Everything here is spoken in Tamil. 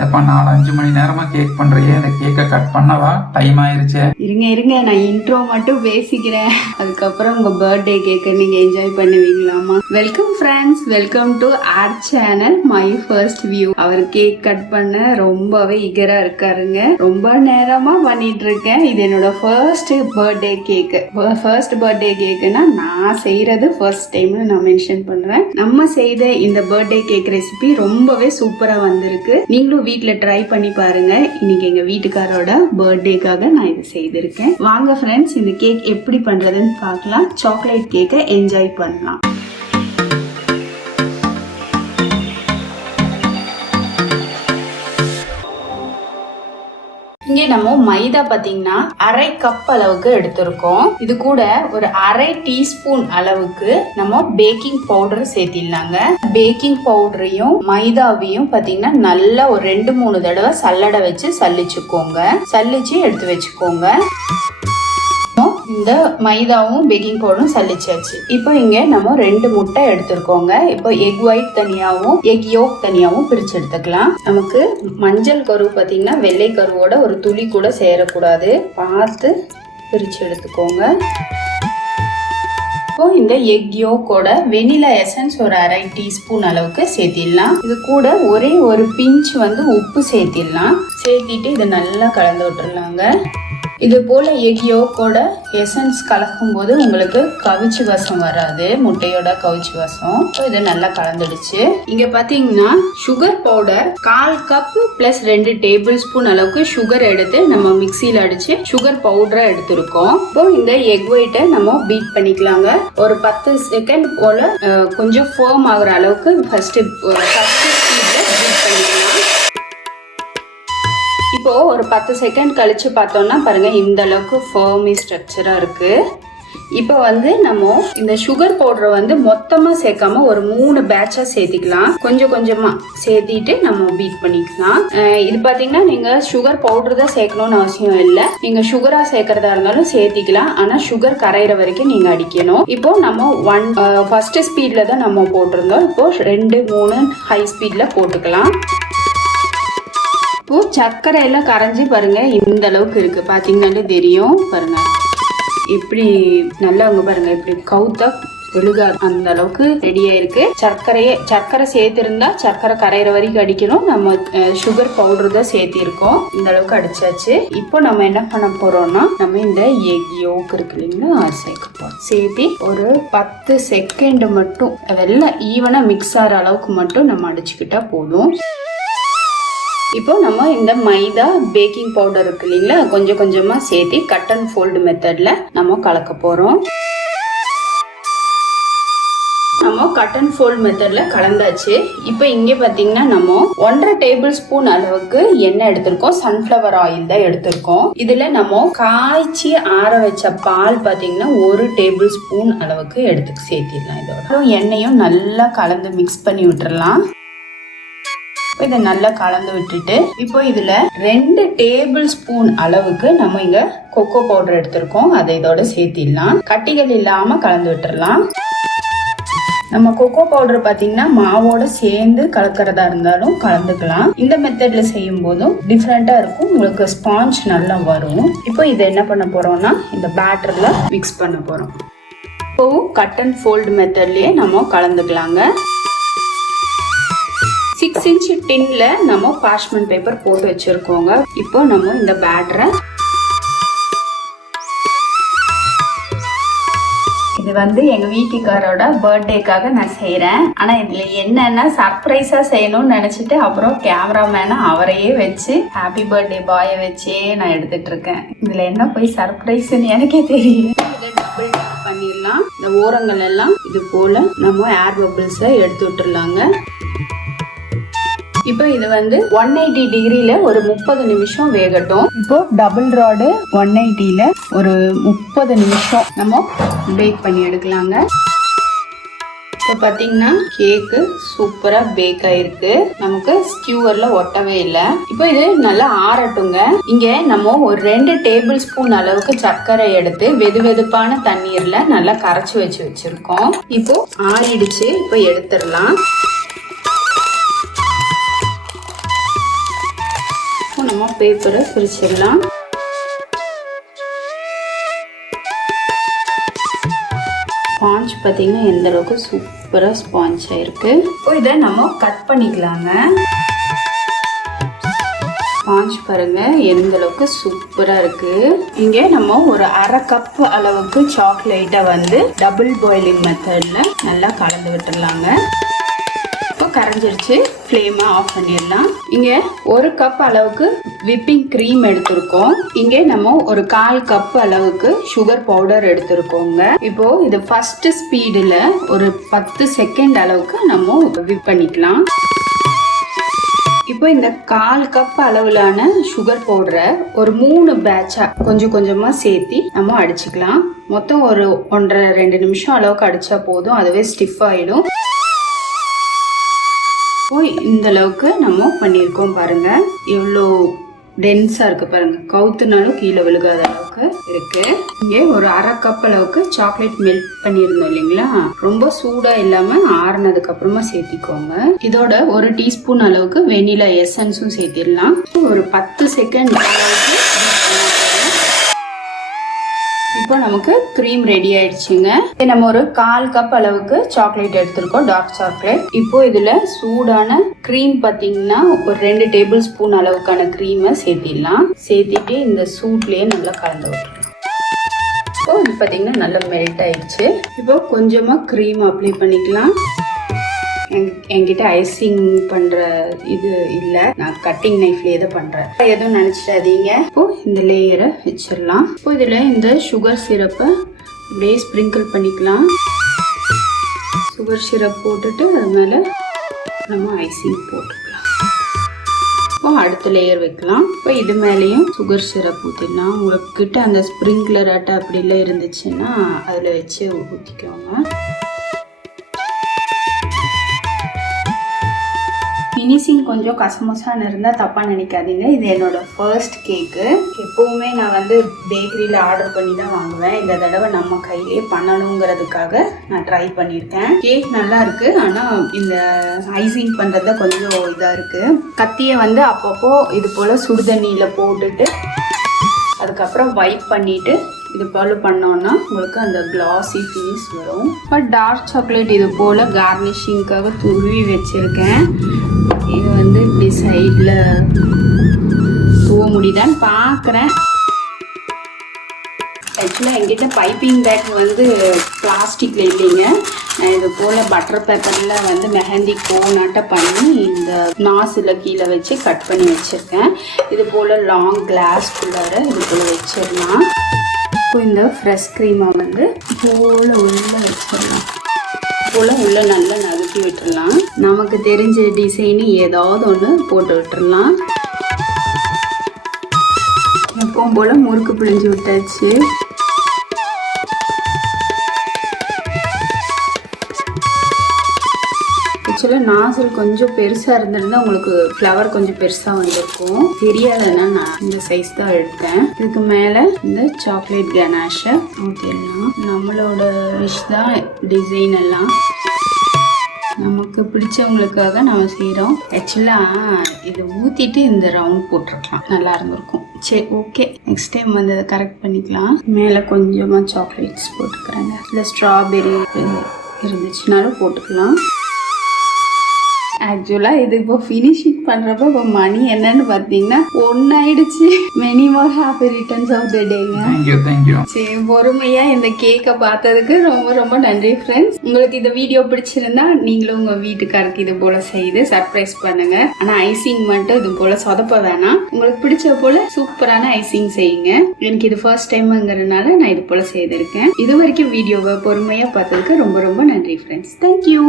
எப்ப 4-5 மணி நேரமா கேக் பண்றியே, இந்த கேக்கை கட் பண்ணவா? டைம் ஆயிருச்சு. இருங்க நான் இன்ட்ரோ மட்டும் பேசிக்கிறேன். அதுக்கப்புறம் உங்க பர்த்டே கேக்கை நீங்க என்ஜாய் பண்ணுவீங்களாமா? Welcome friends, welcome to our channel my first view. அவர் கேக் கட் பண்ண ரொம்பவே ஈகரா இருக்காருங்க. ரொம்ப நேரமா பண்ணிட்டு இருக்கேன். இது என்னோட first birthday cake. First birthday கேக்குன்னா நான் செய்யறது ஃபர்ஸ்ட் டைம் நான் மென்ஷன் பண்றேன். நம்ம செய்த இந்த பர்த்டே கேக் ரெசிபி ரொம்பவே சூப்பரா வந்திருக்கு. நீங்களும் வீட்ல ட்ரை பண்ணி பாருங்க. இன்னைக்கு எங்க வீட்டுக்காரோட பர்த்டேக்காக நான் இது செய்திருக்கேன். வாங்க ஃப்ரெண்ட்ஸ், இந்த கேக் எப்படி பண்றதுன்னு பார்க்கலாம். சாக்லேட் கேக்கை என்ஜாய் பண்ணலாம். இங்கே நம்ம மைதா பாத்தீங்கன்னா 1/2 கப் அளவுக்கு எடுத்திருக்கோம். இது கூட ஒரு 1/2 டீஸ்பூன் அளவுக்கு நம்ம பேக்கிங் பவுடர் சேர்த்திடலாங்க. பேக்கிங் பவுடரையும் மைதாவையும் பாத்தீங்கன்னா நல்லா ஒரு 2-3 தடவை சல்லடை வச்சு சல்லிச்சுக்கோங்க. சல்லிச்சு எடுத்து வச்சுக்கோங்க. இந்த மைதாவும் பேக்கிங் பவுடரும் சல்லிச்சாச்சு. இப்போ இங்க நம்ம 2 முட்டை எடுத்துருக்கோங்க. இப்போ எக் ஒயிட் தனியாவும் எக் யோக் தனியாவும் பிரிச்சு எடுத்துக்கலாம். நமக்கு மஞ்சள் கரு பாத்தீங்கன்னா வெள்ளை கருவோட ஒரு துளி கூட சேரக்கூடாது. பார்த்து பிரிச்சு எடுத்துக்கோங்க. இப்போ இந்த எக் யோக்கோட வெனிலா எசன்ஸ் ஒரு 1/2 டீஸ்பூன் அளவுக்கு சேர்த்திடலாம். இது கூட ஒரே ஒரு பிஞ்ச் உப்பு சேர்த்திடலாம். சேர்த்திட்டு இதை நல்லா கலந்து விட்டுறலாங்க. இது போல எக் யோக்கோட எசன்ஸ் கலக்கும் போது உங்களுக்கு கவிச்சு வாசம் வராது, முட்டையோட கவிச்சு வாசம். இது நல்லா கலந்துடுச்சு. இங்க பாத்தீங்கன்னா sugar powder 1/4 cup plus 2 table spoon அளவுக்கு சுகர் எடுத்து நம்ம மிக்சியில அடிச்சு சுகர் பவுடரை எடுத்திருக்கோம். இப்போ இந்த எக் ஒயிட்டை நம்ம பீட் பண்ணிக்கலாங்க. ஒரு 10 செகண்ட் போல கொஞ்சம் ஃபர்ம் ஆகுற அளவுக்கு ஃபர்ஸ்ட் ஸ்பீட்ல பீட் பண்ணிக்கலாம். இப்போ ஒரு 10 செகண்ட் கழிச்சு பார்த்தோம்னா பாருங்க, இந்த அளவுக்கு ஃபர்மி ஸ்ட்ரக்சரா இருக்கு. இப்போ நம்ம இந்த சுகர் பவுடரை மொத்தமா சேர்க்காம ஒரு 3 பேட்சா சேர்த்திக்கலாம். கொஞ்சம் கொஞ்சமா சேர்த்திட்டு நம்ம பீட் பண்ணிக்கலாம். இது பாத்தீங்கன்னா நீங்க சுகர் பவுடர் தான் சேர்க்கணும்னு அவசியம் இல்லை. நீங்க சுகரா சேர்க்கறதா இருந்தாலும் சேர்த்திக்கலாம். ஆனா சுகர் கரையிற வரைக்கும் நீங்க அடிக்கணும். இப்போ நம்ம ஃபர்ஸ்ட் ஸ்பீட்ல தான் நம்ம போட்டிருந்தோம். இப்போ 2-3 ஹை ஸ்பீட்ல போட்டுக்கலாம். இப்போ சர்க்கரை எல்லாம் கரைஞ்சி பாருங்க, இந்த அளவுக்கு இருக்கு. பாத்தீங்கன்னா தெரியும் பாருங்க, இப்படி நல்லா பாருங்க, இப்படி கவுத்தா வெளுகா அந்த அளவுக்கு ரெடியா இருக்கு. சர்க்கரை சேர்த்திருந்தா சர்க்கரை கரையிற வரைக்கும் அடிக்கணும். நம்ம சுகர் பவுடர் தான் சேர்த்திருக்கோம். இந்த அளவுக்கு அடிச்சாச்சு. இப்போ நம்ம என்ன பண்ண போறோம்னா, நம்ம இந்த எக் யோக் இருக்கு இல்லைங்களா, சேர்க்க போறோம். சேர்த்தி ஒரு 10 செகண்ட் மட்டும் அதெல்லாம் ஈவனா மிக்ஸ் ஆகிற அளவுக்கு மட்டும் நம்ம அடிச்சுக்கிட்டா போதும். இப்போ நம்ம இந்த மைதா பேக்கிங் பவுடர் இருக்கு இல்லைங்களா, கொஞ்சம் கொஞ்சமா சேர்த்து கட் அண்ட் ஃபோல்டு மெத்தட்ல நம்ம கலக்க போறோம். நம்ம கட் அண்ட் ஃபோல்ட் மெத்தட்ல கலந்தாச்சு. இப்போ இங்க பாத்தீங்கன்னா நம்ம 1/2 டேபிள் ஸ்பூன் அளவுக்கு எண்ணெய் எடுத்திருக்கோம். சன்ஃபிளவர் ஆயில் தான் எடுத்திருக்கோம். இதுல நம்ம காய்ச்சி ஆற வச்ச பால் பாத்தீங்கன்னா 1 டேபிள் ஸ்பூன் அளவுக்கு எடுத்து சேர்த்திடலாம். இதோட எண்ணெயும் நல்லா கலந்து மிக்ஸ் பண்ணி விட்டுறலாம். இதை நல்லா கலந்து விட்டுட்டு இப்போ இதுல 2 டேபிள் ஸ்பூன் அளவுக்கு நம்ம இங்க கொக்கோ பவுடர் எடுத்திருக்கோம். அதை இதோட சேர்த்திடலாம். கட்டிகள் இல்லாம கலந்து விட்டுறலாம். நம்ம கொக்கோ பவுடர் பாத்தீங்கன்னா மாவோட சேர்ந்து கலக்கிறதா இருந்தாலும் கலந்துக்கலாம். இந்த மெத்தட்ல செய்யும் போதும் டிஃப்ரெண்டா இருக்கும். உங்களுக்கு ஸ்பாஞ்ச் நல்லா வரும். இப்போ இதை என்ன பண்ண போறோம்னா, இந்த பேட்டர்ல மிக்ஸ் பண்ண போறோம். இப்போ கட் அண்ட் ஃபோல்டு மெத்தட்லயே நம்ம கலந்துக்கலாங்க. 6 இன்ச் டின்ல நம்ம பார்ச்மெண்ட் பேப்பர் போட்டு வச்சிருக்கோங்க. இப்போ நம்ம இந்த பேட்டரை இது எங்க வீட்டுக்காரோட பர்த்டேக்காக நான் செய்யறேன். ஆனா இதுல என்னன்னா சர்ப்ரைஸா செய்யணும்னு நினைச்சிட்டு அப்புறம் கேமராமேனை அவரையே வச்சு ஹாப்பி பர்த்டே பாய வச்சே நான் எடுத்துட்டு இருக்கேன். இதுல என்ன போய் சர்ப்ரைஸ்ன்னு எனக்கே தெரியல. டபுள் பண்ணிடலாம். இந்த ஓரங்கள் எல்லாம் இது போல நம்ம ஏர் பபிள்ஸை எடுத்து விட்டுறலாங்க. இப்போ இது 180 டிகிரில ஒரு 30 நிமிஷம் வேகட்டும். இப்போ டபுள் ராடு 180ல ஒரு 30 நிமிஷம் நம்ம பேக் பண்ணி எடுக்கலாங்க. இப்போ பாத்தீங்கன்னா கேக்கு சூப்பரா பேக் ஆயிருக்கு. நமக்கு ஸ்கியூவர்ல ஒட்டவே இல்லை. இப்போ இது நல்லா ஆறட்டுங்க. இங்க நம்ம ஒரு 2 டேபிள் ஸ்பூன் அளவுக்கு சர்க்கரை எடுத்து வெது வெதுப்பான தண்ணீர்ல நல்லா கரைச்சு வச்சிருக்கோம். இப்போ ஆறிடுச்சு. இப்போ எடுத்துடலாம். பேப்பரை பிரிச்சிடலாம். ஸ்பாஞ்ச் பார்த்தீங்கன்னா எந்த அளவுக்கு சூப்பராக ஸ்பாஞ்ச் ஆயிருக்கு. இப்போ இதை நம்ம கட் பண்ணிக்கலாங்க. ஸ்பாஞ்ச் பாருங்க எந்த அளவுக்கு சூப்பரா இருக்கு. இங்க நம்ம ஒரு அரை கப் அளவுக்கு சாக்லேட்டை வந்து டபுள் பாயிலிங் மெத்தட்ல நல்லா கலந்து விட்டுடலாங்க. இப்போ கரைஞ்சிருச்சு, ஃப்ளேமை ஆஃப் பண்ணிடலாம். இங்க ஒரு கப் அளவுக்கு விப்பிங் க்ரீம் எடுத்திருக்கோம். இங்க நம்ம ஒரு 1/4 கப் அளவுக்கு சுகர் பவுடர் எடுத்திருக்கோங்க. இப்போ இது ஃபர்ஸ்ட் ஸ்பீடுல ஒரு 10 செகண்ட் அளவுக்கு நம்ம விப் பண்ணிக்கலாம். இப்போ இந்த 1/4 கப் அளவிலான சுகர் பவுடரை ஒரு 3 பேட்சா கொஞ்சம் கொஞ்சமா சேர்த்தி நம்ம அடிச்சுக்கலாம். மொத்தம் ஒரு 1.5-2 நிமிஷம் அளவுக்கு அடிச்சா போதும், அதுவே ஸ்டிஃப் ஆயிடும். இப்போ இந்த அளவுக்கு நம்ம பண்ணியிருக்கோம் பாருங்க, எவ்வளோ டென்ஸா இருக்கு பாருங்க, கவுத்துனாலும் கீழே விழுகாத அளவுக்கு இருக்கு. இங்கே ஒரு அரை கப் அளவுக்கு சாக்லேட் மெல்ட் பண்ணியிருந்தோம் இல்லைங்களா, ரொம்ப சூடா இல்லாம ஆறுனதுக்கு அப்புறமா சேர்த்திக்கோங்க. இதோட 1 டீஸ்பூன் அளவுக்கு வெனிலா எசன்ஸும் சேர்த்திடலாம். ஒரு 10 செகண்ட் அளவுக்கு இப்போ நமக்கு க்ரீம் ரெடி ஆயிடுச்சுங்க. நம்ம ஒரு 1/4 கப் அளவுக்கு சாக்லேட் எடுத்திருக்கோம், டார்க் சாக்லேட். இப்போ இதுல சூடான க்ரீம் பாத்தீங்கன்னா ஒரு 2 டேபிள் ஸ்பூன் அளவுக்கான க்ரீமை சேர்த்திடலாம். சேர்த்திட்டு இந்த சூட்லயே நல்லா கலந்து விட்டுருலாம். இப்போ இது பாத்தீங்கன்னா நல்லா மெல்ட் ஆயிடுச்சு. இப்போ கொஞ்சமா க்ரீம் அப்ளை பண்ணிக்கலாம். என்கிட்ட ஐசிங் பண்ற இது இல்ல, நான் கட்டிங் நைஃப்லயே தான் பண்றேன், எதுவும் நினைச்சிடாதீங்க. இப்போ இந்த லேயரை வச்சிடலாம். இப்போ இதுல இந்த சுகர் சிரப்பை அப்படியே ஸ்ப்ரிங்கிள் பண்ணிக்கலாம். சுகர் சிரப் போட்டுட்டு அது மேல நம்ம ஐசிங் போட்டுக்கலாம். இப்போ அடுத்த லேயர் வைக்கலாம். இப்போ இது மேலேயும் சுகர் சிரப் ஊற்றிடலாம். உங்ககிட்ட அந்த ஸ்ப்ரிங்க்லர் ஆட்டை அப்படிலாம் இருந்துச்சுன்னா அதில் வச்சு ஊற்றிக்கோங்க. ஃபினிஷிங் கொஞ்சம் கசமசான்னு இருந்தால் தப்பாக நினைக்காதீங்க. இது என்னோட ஃபர்ஸ்ட் கேக்கு. எப்போவுமே நான் வந்து பேக்கரியில் ஆர்டர் பண்ணி தான் வாங்குவேன். இந்த தடவை நம்ம கையிலே பண்ணணுங்கிறதுக்காக நான் ட்ரை பண்ணியிருக்கேன். கேக் நல்லா இருக்கு, ஆனால் இந்த ஐசிங் பண்ணுறது கொஞ்சம் இதாக இருக்கு. கத்தியை வந்து அப்பப்போ இது போல் சுடுதண்ணியில் போட்டுட்டு அதுக்கப்புறம் வைப் பண்ணிட்டு இது போல் பண்ணோன்னா உங்களுக்கு அந்த கிளாஸி ஃபினிஷ் வரும். இப்போ டார்க் சாக்லேட் இது போல் கார்னிஷிங்காக துருவி வச்சுருக்கேன். இது வந்து இப்படி சைடில் தூவ முடியுதான்னு பார்க்குறேன். ஆக்சுவலாக எங்கிட்ட பைப்பிங் பேக் வந்து பிளாஸ்டிக்கில் இல்லைங்க, நான் இது போல் பட்டர் பேப்பரில் வந்து மெஹந்தி கோனாட்ட பண்ணி இந்த நாசில் கீழே வச்சு கட் பண்ணி வச்சுருக்கேன். இது போல் லாங் கிளாஸ்குள்ளார இது போல் வச்சிடலாம். இப்போ இந்த ஃப்ரெஷ் க்ரீமை வந்து போல் உள்ளே வச்சிடலாம். போல் உள்ளே நல்லா நகர்த்தி விட்டுடலாம். நமக்கு தெரிஞ்ச டிசைனு ஏதாவது ஒன்று போட்டு விட்டுடலாம். எப்பவும் போல் முறுக்கு பிழிஞ்சு விட்டாச்சு. ஆக்சுவலாக நாசில் கொஞ்சம் பெருசாக இருந்திருந்தா உங்களுக்கு ஃப்ளவர் கொஞ்சம் பெருசாக வந்திருக்கும். தெரியாதுன்னா நான் இந்த சைஸ் தான் எடுத்தேன். இதுக்கு மேலே இந்த சாக்லேட் கனாஷை ஊற்றிடலாம். நம்மளோட விஷ் தான் டிசைன் எல்லாம். நமக்கு பிடிச்சவங்களுக்காக நம்ம செய்கிறோம். ஆக்சுவலாக இதை ஊற்றிட்டு இந்த ரவுண்ட் போட்டிருக்கலாம், நல்லா இருந்திருக்கும். சரி, ஓகே, நெக்ஸ்ட் டைம் வந்து அதை கரெக்ட் பண்ணிக்கலாம். மேலே கொஞ்சமாக சாக்லேட்ஸ் போட்டுக்கிறேங்க. இல்லை ஸ்ட்ராபெரி இருந்துச்சுனாலும் போட்டுக்கலாம். ஆக்சுவலாக இது இப்போ ஃபினிஷிங் பண்ணுறப்போ இப்போ மணி என்னன்னு பார்த்தீங்கன்னா 1 ஆயிடுச்சு. Many more happy returns of the டேங்க. தேங்க்யூ. சரி, பொறுமையாக இந்த கேக்கை பார்த்ததுக்கு ரொம்ப ரொம்ப நன்றி ஃப்ரெண்ட்ஸ். உங்களுக்கு இந்த வீடியோ பிடிச்சிருந்தா நீங்களும் உங்கள் வீட்டுக்காருக்கு இது போல் செய்து சர்ப்ரைஸ் பண்ணுங்க. ஆனால் ஐசிங் மட்டும் இது போல் சொதப்ப வேணாம். உங்களுக்கு பிடிச்ச போல் சூப்பரான ஐசிங் செய்யுங்க. எனக்கு இது ஃபர்ஸ்ட் டைம்ங்கிறதுனால நான் இது போல் செய்திருக்கேன். இது வரைக்கும் வீடியோவை பொறுமையாக பார்த்ததுக்கு ரொம்ப ரொம்ப நன்றி ஃப்ரெண்ட்ஸ். தேங்க்யூ.